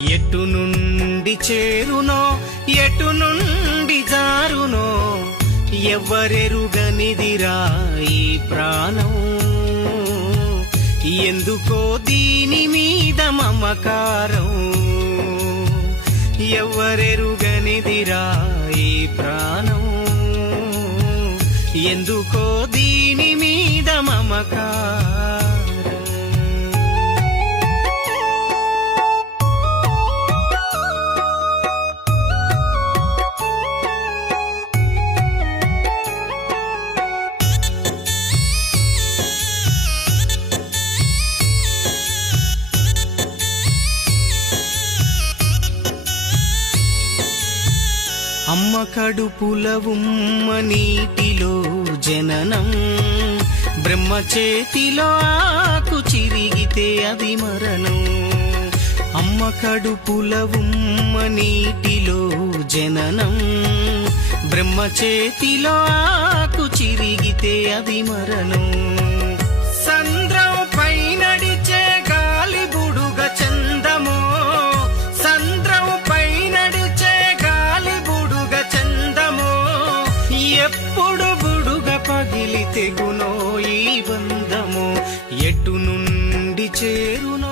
ఎటు నుండి చేరునో ఎటు నుండి జారునో ఎవ్వరెరుగనిదిరా ఈ ప్రాణం. ఎందుకో దీని మీద మమకారం, ఎవ్వరెరుగనిదిరా ఈ ప్రాణం. ఎందుకో దీని మీద మమకారం. అమ్మ కడుపుల ఉమ్మ నీటిలో జననం, బ్రహ్మ చేతిలో ఆకు చిరిగితే అది మరణం. అమ్మ కడుపుల ఉమ్మ నీటిలో జననం, బ్రహ్మ చేతిలో ఆకు చిరిగితే అది మరణం. సంద్రం పై నడిచే గాలి బుడుగ చందమో, సంద్రం పై నడిచే గాలి బుడుగ చందమో. ఎప్పుడు బుడుగ పగిలి తెగునో ఈ బంధమో, ఎటు నుండి చేరునో